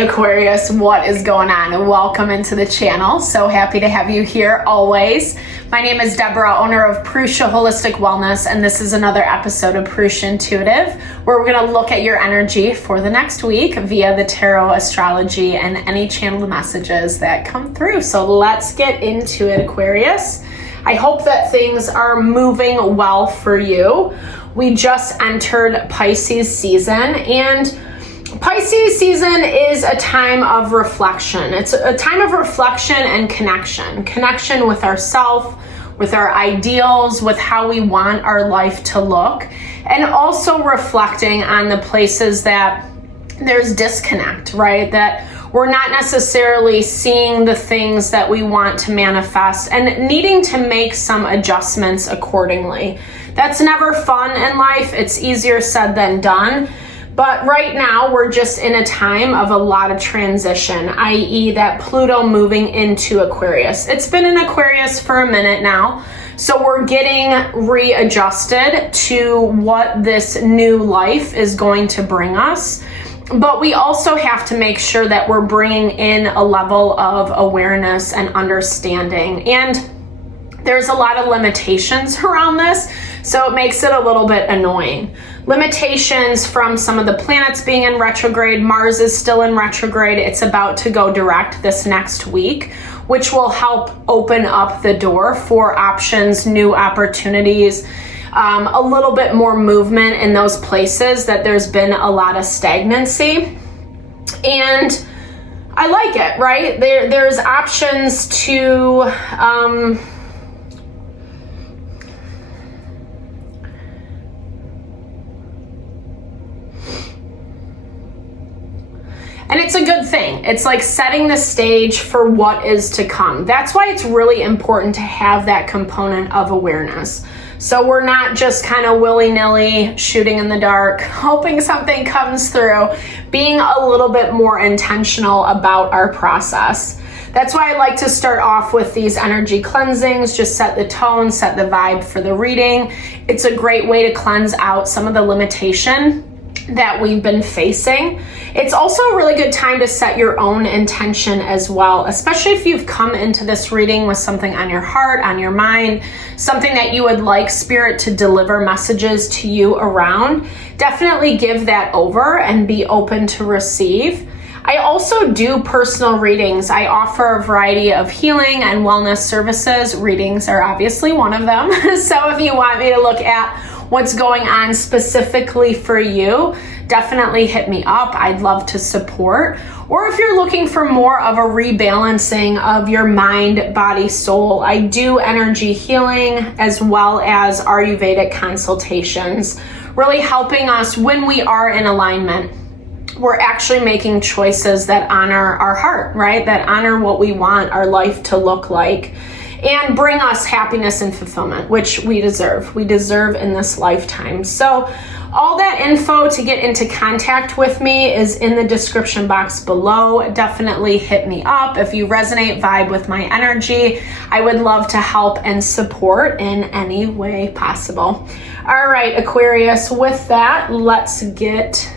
Aquarius, what is going on? And welcome into the channel. So happy to have you here always. My name is Deborah, owner of Purusha Holistic Wellness, and this is another episode of Purusha Intuitive, where we're going to look at your energy for the next week via the tarot, astrology, and any channeled messages that come through. So let's get into it, Aquarius. I hope that things are moving well for you. We just entered Pisces season, and Pisces season is a time of reflection. It's a time of reflection and connection with ourselves, with our ideals, with how we want our life to look, and also reflecting on the places that there's disconnect, right? That we're not necessarily seeing the things that we want to manifest and needing to make some adjustments accordingly. That's never fun in life. It's easier said than done. But right now, we're just in a time of a lot of transition, i.e. that Pluto moving into Aquarius. It's been in Aquarius for a minute now, so we're getting readjusted to what this new life is going to bring us. But we also have to make sure that we're bringing in a level of awareness and understanding. And there's a lot of limitations around this, so it makes it a little bit annoying. Limitations from some of the planets being in retrograde. Mars is still in retrograde. It's about to go direct this next week, which will help open up the door for options, new opportunities, a little bit more movement in those places that there's been a lot of stagnancy. And I like it, right? There's options to and it's a good thing. It's like setting the stage for what is to come. That's why it's really important to have that component of awareness. So we're not just kind of willy-nilly shooting in the dark, hoping something comes through, being a little bit more intentional about our process. That's why I like to start off with these energy cleansings, just set the tone, set the vibe for the reading. It's a great way to cleanse out some of the limitation that we've been facing. It's also a really good time to set your own intention as well, especially if you've come into this reading with something on your heart, on your mind, something that you would like Spirit to deliver messages to you around. Definitely give that over and be open to receive. I also do personal readings. I offer a variety of healing and wellness services. Readings are obviously one of them. So if you want me to look at what's going on specifically for you, definitely hit me up. I'd love to support. Or if you're looking for more of a rebalancing of your mind, body, soul, I do energy healing as well as Ayurvedic consultations, really helping us when we are in alignment. We're actually making choices that honor our heart, right? That honor what we want our life to look like and bring us happiness and fulfillment, which we deserve. We deserve in this lifetime. So all that info to get into contact with me is in the description box below. Definitely hit me up. If you resonate, vibe with my energy, I would love to help and support in any way possible. All right, Aquarius, with that, let's get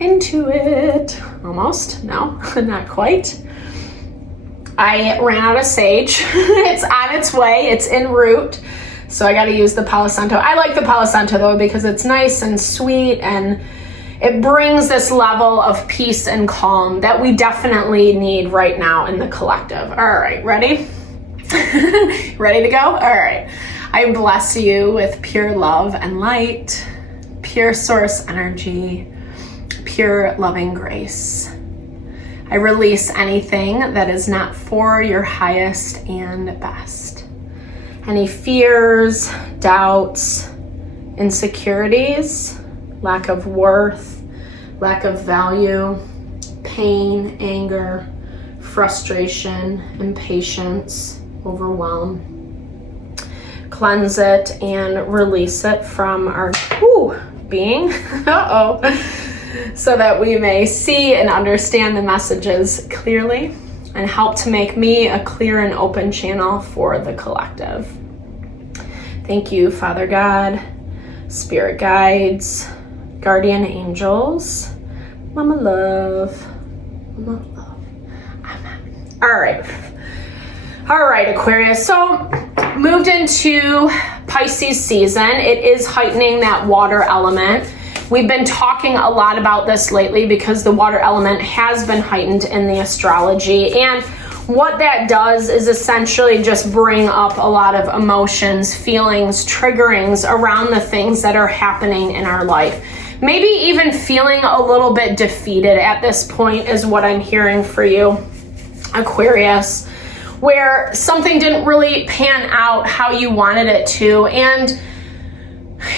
into it. Almost, no, not quite. I ran out of sage. It's on its way. It's en route. So I got to use the Palo Santo. I like the Palo Santo though because it's nice and sweet and it brings this level of peace and calm that we definitely need right now in the collective. All right, ready? Ready to go? All right. I bless you with pure love and light, pure source energy, pure loving grace. I release anything that is not for your highest and best. Any fears, doubts, insecurities, lack of worth, lack of value, pain, anger, frustration, impatience, overwhelm. Cleanse it and release it from our being. So that we may see and understand the messages clearly and help to make me a clear and open channel for the collective. Thank you, Father God, Spirit guides, guardian angels, Mama Love, All right, Aquarius. So moved into Pisces season. It is heightening that water element. We've been talking a lot about this lately because the water element has been heightened in the astrology. And what that does is essentially just bring up a lot of emotions, feelings, triggerings around the things that are happening in our life. Maybe even feeling a little bit defeated at this point is what I'm hearing for you, Aquarius, where something didn't really pan out how you wanted it to. And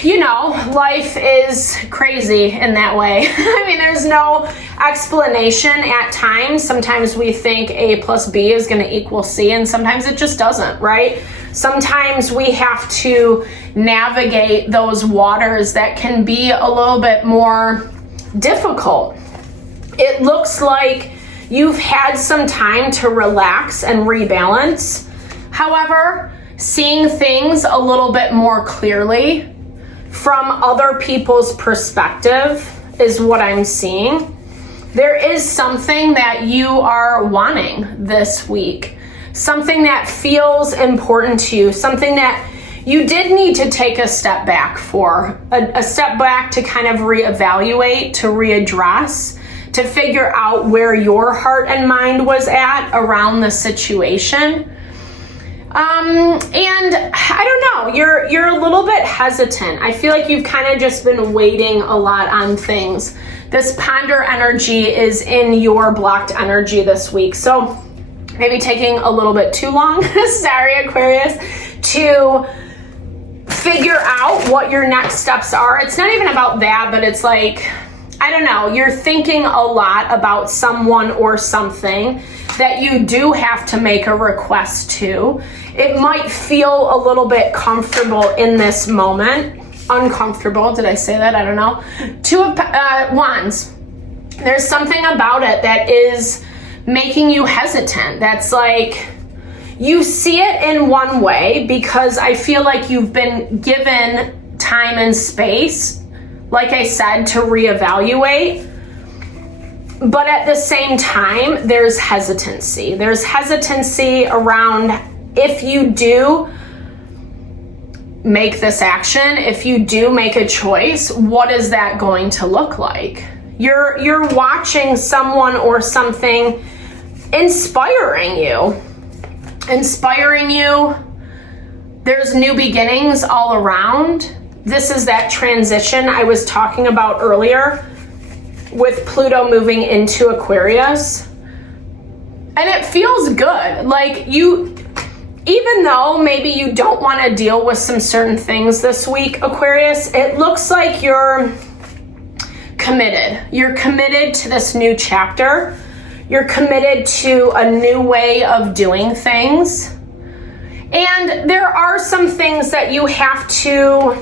you know, life is crazy in that way. I mean, there's no explanation at times. Sometimes we think A plus B is going to equal C, and sometimes it just doesn't, right? Sometimes we have to navigate those waters that can be a little bit more difficult. It looks like you've had some time to relax and rebalance. However, seeing things a little bit more clearly from other people's perspective is what I'm seeing. There is something that you are wanting this week, something that feels important to you, something that you did need to take a step back for, a step back to kind of reevaluate, to readdress, to figure out where your heart and mind was at around the situation. And I don't know, you're a little bit hesitant. I feel like you've kind of just been waiting a lot on things. This ponder energy is in your blocked energy this week. So maybe taking a little bit too long, sorry Aquarius, to figure out what your next steps are. It's not even about that, but it's like, I don't know, you're thinking a lot about someone or something that you do have to make a request to. It might feel a little bit comfortable in this moment. Uncomfortable, did I say that? I don't know. Two of Wands. There's something about it that is making you hesitant. That's like, you see it in one way because I feel like you've been given time and space, like I said, to reevaluate. But at the same time, there's hesitancy. There's hesitancy around if you do make this action, if you do make a choice, what is that going to look like? You're watching someone or something inspiring you. There's new beginnings all around. This is that transition I was talking about earlier with Pluto moving into Aquarius. And it feels good. Like even though maybe you don't want to deal with some certain things this week, Aquarius, it looks like you're committed. You're committed to this new chapter. You're committed to a new way of doing things. And there are some things that you have to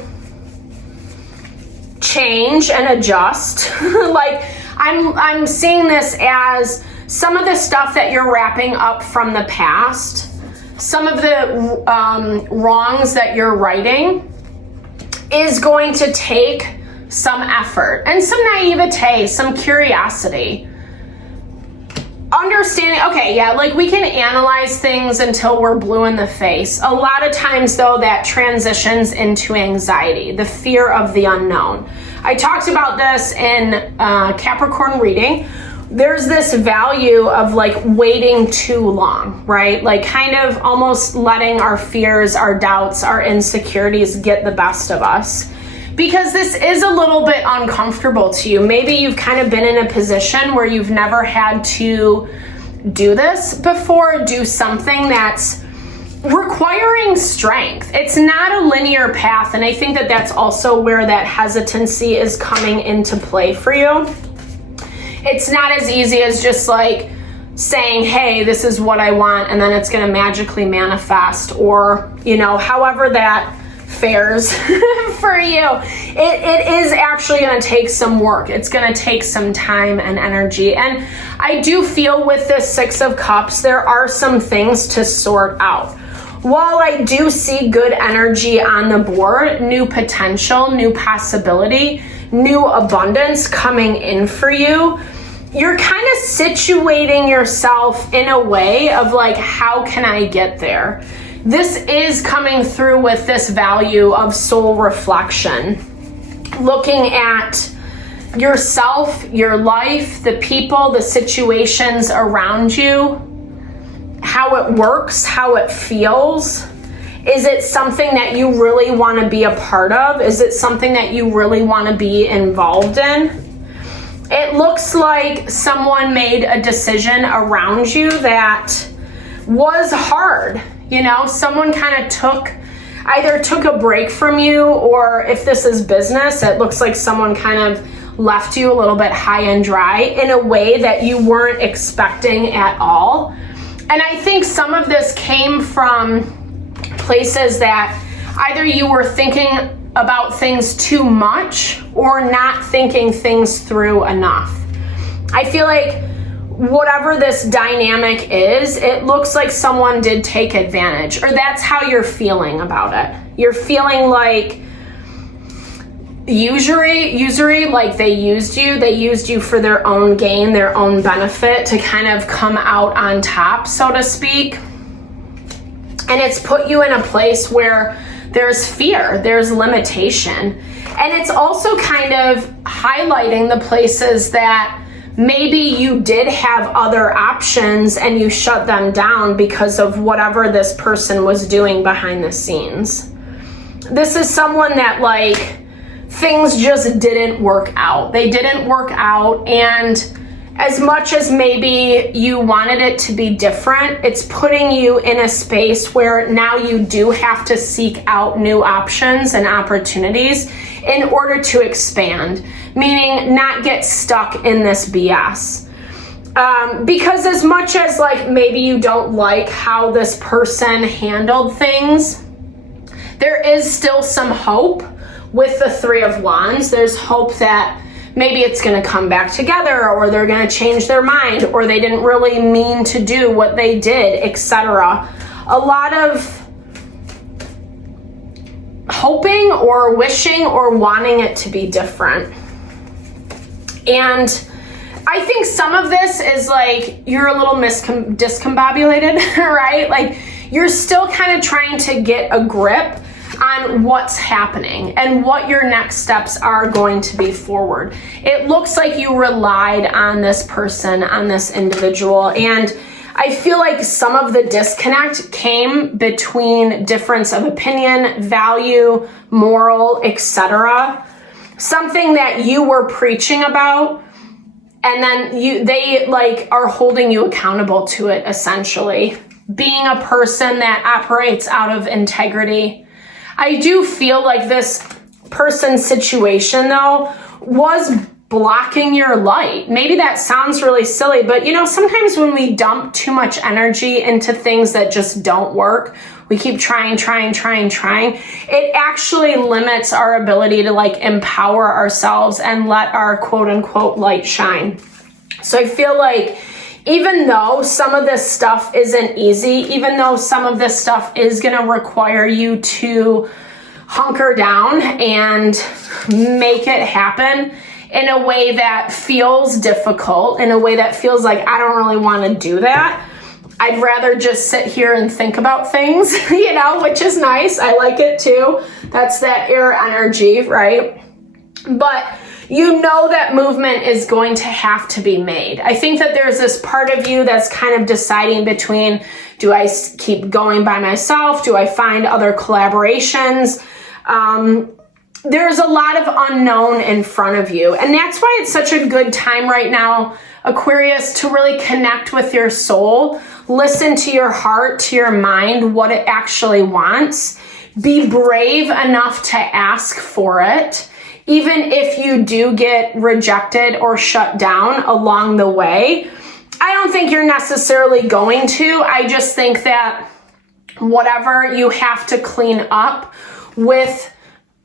change and adjust. Like I'm seeing this as some of the stuff that you're wrapping up from the past, some of the wrongs that you're righting is going to take some effort and some naivete, some curiosity. Understanding, okay, yeah, like we can analyze things until we're blue in the face. A lot of times though, that transitions into anxiety, the fear of the unknown. I talked about this in Capricorn reading. There's this value of like waiting too long, right? Like kind of almost letting our fears, our doubts, our insecurities get the best of us. Because this is a little bit uncomfortable to you. Maybe you've kind of been in a position where you've never had to do this before, do something that's requiring strength. It's not a linear path, and I think that that's also where that hesitancy is coming into play for you. It's not as easy as just like saying, hey, this is what I want, and then it's going to magically manifest, or, you know, however that fares for you. It is actually going to take some work. It's going to take some time and energy. And I do feel with this Six of Cups, there are some things to sort out. While I do see good energy on the board, new potential, new possibility, new abundance coming in for you, you're kind of situating yourself in a way of like, how can I get there? This is coming through with this value of soul reflection, looking at yourself, your life, the people, the situations around you, how it works, how it feels. Is it something that you really want to be a part of? Is it something that you really want to be involved in? It looks like someone made a decision around you that was hard. You know, someone kind of either took a break from you, or if this is business, it looks like someone kind of left you a little bit high and dry in a way that you weren't expecting at all. And I think some of this came from places that either you were thinking about things too much or not thinking things through enough. I feel like whatever this dynamic is, it looks like someone did take advantage, or that's how you're feeling about it. You're feeling like usury, like they used you for their own gain, their own benefit, to kind of come out on top, so to speak. And it's put you in a place where there's fear, there's limitation. And it's also kind of highlighting the places that maybe you did have other options and you shut them down because of whatever this person was doing behind the scenes. This is someone that, like, things just didn't work out. They didn't work out, and as much as maybe you wanted it to be different, it's putting you in a space where now you do have to seek out new options and opportunities in order to expand, meaning not get stuck in this BS. Because as much as like maybe you don't like how this person handled things, there is still some hope with the Three of Wands. There's hope that maybe it's going to come back together, or they're going to change their mind, or they didn't really mean to do what they did, etc. A lot of hoping or wishing or wanting it to be different. And I think some of this is like you're a little discombobulated, right? Like you're still kind of trying to get a grip on what's happening and what your next steps are going to be forward. It looks like you relied on this person, on this individual, and I feel like some of the disconnect came between difference of opinion, value, moral, etc. Something that you were preaching about, and then they like are holding you accountable to it, essentially. Being a person that operates out of integrity. I do feel like this person's situation, though, was blocking your light. Maybe that sounds really silly, but you know, sometimes when we dump too much energy into things that just don't work, we keep trying, it actually limits our ability to like empower ourselves and let our quote unquote light shine. So I feel like even though some of this stuff isn't easy, even though some of this stuff is going to require you to hunker down and make it happen in a way that feels difficult, in a way that feels like I don't really want to do that. I'd rather just sit here and think about things, you know, which is nice. I like it too. That's that air energy, right? But you know that movement is going to have to be made. I think that there's this part of you that's kind of deciding between, do I keep going by myself? Do I find other collaborations? There's a lot of unknown in front of you. And that's why it's such a good time right now, Aquarius, to really connect with your soul. Listen to your heart, to your mind, what it actually wants. Be brave enough to ask for it. Even if you do get rejected or shut down along the way, I don't think you're necessarily going to. I just think that whatever you have to clean up with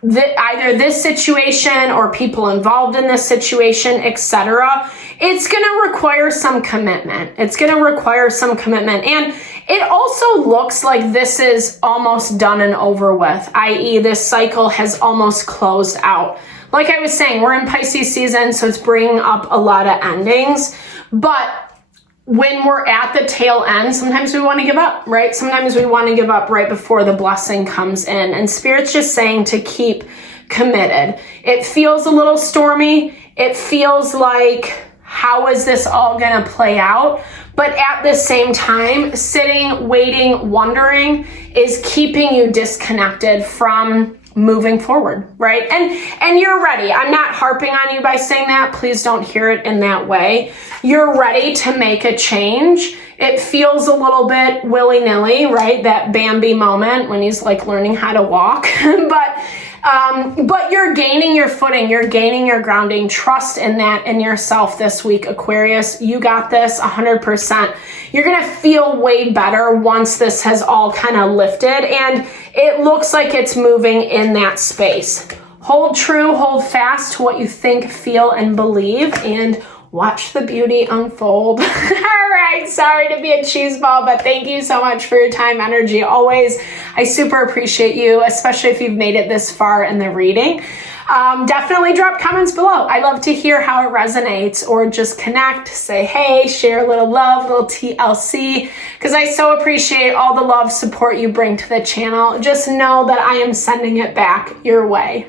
either this situation or people involved in this situation, etc., it's going to require some commitment. It's going to require some commitment. And it also looks like this is almost done and over with, i.e. this cycle has almost closed out. like I was saying, we're in Pisces season, so it's bringing up a lot of endings. But when we're at the tail end, sometimes we want to give up, right? Sometimes we want to give up right before the blessing comes in. And Spirit's just saying to keep committed. It feels a little stormy. It feels like, how is this all going to play out? But at the same time, sitting, waiting, wondering is keeping you disconnected from moving forward, right? And you're ready. I'm not harping on you by saying that. Please don't hear it in that way. You're ready to make a change. It feels a little bit willy-nilly, right? That Bambi moment when he's like learning how to walk. But you're gaining your footing, you're gaining your grounding. Trust in that, in yourself this week, Aquarius. You got this 100%. You're going to feel way better once this has all kind of lifted, and it looks like it's moving in that space. Hold true, hold fast to what you think, feel, and believe, and watch the beauty unfold. All right, sorry to be a cheeseball, but thank you so much for your time, energy. Always, I super appreciate you, especially if you've made it this far in the reading. Definitely drop comments below. I love to hear how it resonates, or just connect, say hey, share a little love, a little TLC, because I so appreciate all the love, support you bring to the channel. Just know that I am sending it back your way.